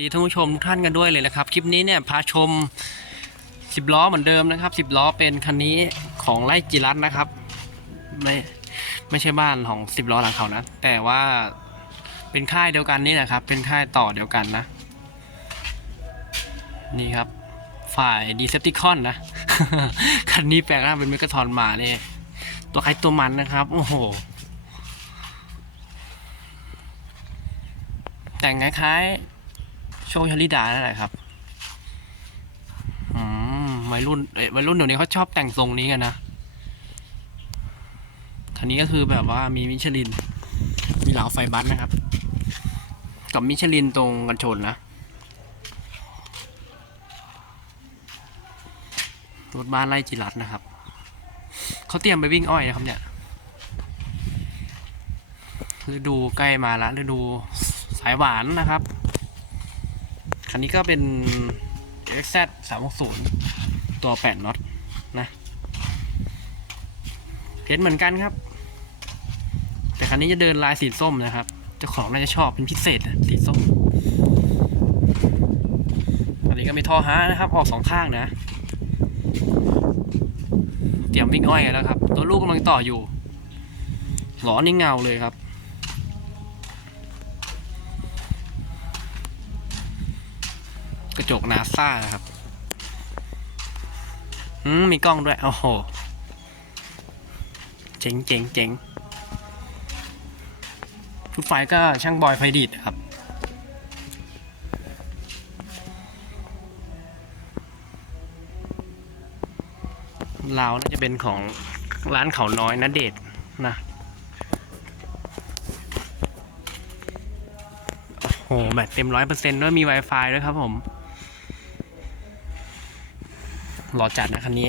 ดีท่านผู้ชมทุกท่านกันด้วยเลยนะครับ คลิปนี้เนี่ยพาชมสิบล้อเหมือนเดิมนะครับสิบล้อเป็นคันนี้ของไล่จิรัตน์นะครับ ไม่ไม่ใช่บ้านของสิบล้อหลังเขานะ แต่ว่าเป็นค่ายเดียวกันนี่แหละครับ เป็นค่ายต่อเดียวกันนะ นี่ครับ ฝ่ายดีเซปติคอนนะ คันนี้แปลงร่างเป็นเมกาทอนมาเนี่ยตัวใครตัวมันนะครับ โอ้โหแต่งคล้ายๆ โชว์ชลิดานั่นแหละครับอืมวัยรุ่นเอ้ยวัยรุ่นเดี๋ยวนี้เขาชอบแต่งทรงนี้กันนะคันนี้ก็คือแบบว่ามีมิชลิน มีเหลาไฟบัสนะครับ กับมิชลินตรงกันชนนะรถบ้านไล่จิรัตนะครับเขาเตรียมไปวิ่งอ้อยนะครับเนี่ยฤดูใกล้มาละฤดูสายหวานนะครับ คันนี้ก็เป็น XZ 360ตัว 8น็อตนะ เพชรเหมือนกันครับ แต่คันนี้จะเดินลายสีส้มนะครับ เจ้าของน่าจะชอบเป็นพิเศษสีส้ม อันนี้ก็มีท่อฮานะครับ ออกสองข้างนะ เตรียมวิ่งอ้อยกันแล้วครับ ตัวลูกกำลังต่ออยู่ล้อนี่เงาเลยครับ ระจกนาซ่านะครับอืมมีกล้องด้วย โอ้โห เจ๋งเจ๋งเจ๋งฟุตไฟก็ช่างบอยไฟดีดครับ ลาวน่าจะเป็นของร้านเขาน้อยนะเดชน์นะโอ้โหแบตเต็มร้อยเปอร์เซ็นต์ด้วยมี Wi-Fi ด้วยครับผม รอจัดนะคันนี้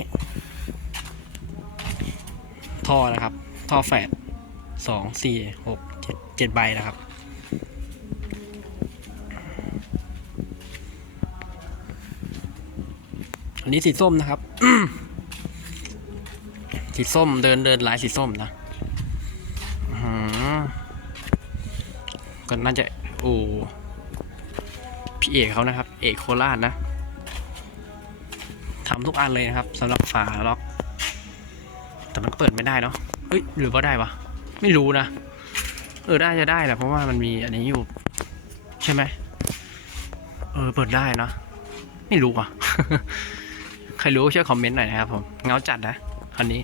ท่อนะครับ ท่อแฝดสองสี่หกเจ็ดเจ็ดใบนะครับ อันนี้สีส้มนะครับ สีส้มเดินเดินลายสีส้มนะก็น่าจะโอ้พี่เอกเขานะครับ เอกโคราชนะ ทำทุกอันเลยนะครับสำหรับฝาล็อก แต่มันเปิดไม่ได้เนาะเฮ้ยหรือว่าได้วะไม่รู้นะเออได้จะได้แหละเพราะว่ามันมีอันนี้อยู่ ใช่ไหมเออเปิดได้เนาะไม่รู้อะใครรู้ช่วยคอมเมนต์หน่อยนะครับผมเงาจัดนะคันนี้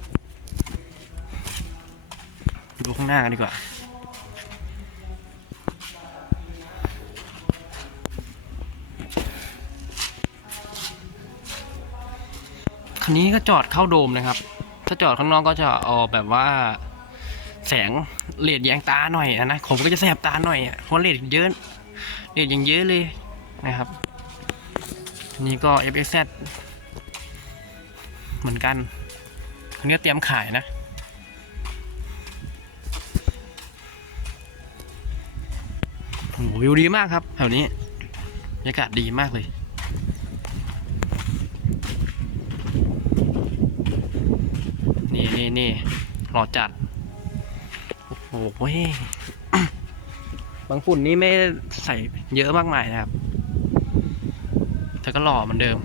ดูข้างหน้ากันดีกว่า คันนี้ก็จอดเข้าโดมนะครับ ถ้าจอดข้างนอกก็จะออกแบบว่า แสงเลดแยงตาหน่อยนะผมก็จะแสบตาหน่อยเพราะเลดเยอะเลดอยังเยอะเลยนะครับนี่ก็ FXZ เหมือนกันคันนี้เตรียมขายนะโอ้โหวิวดีมากครับแถวนี้บรรยากาศดีมากเลย นี่นี่นี่หล่อจัด โอ้โหเว้ย บางฝุ่นนี่ไม่ใส่เยอะมากมายนะครับ แต่ก็หล่อเหมือนเดิม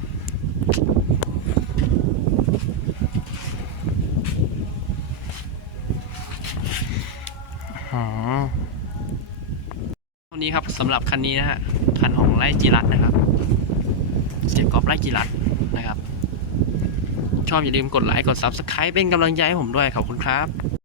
อ๋อตัวนี้ครับสำหรับคันนี้นะฮะ คันของไล่จิรัตนะครับ เสียกอบไล่จิรัตนะครับ ชอบอย่าลืมกดไลค์กด Subscribe เป็นกำลังใจให้ผมด้วยขอบคุณครับ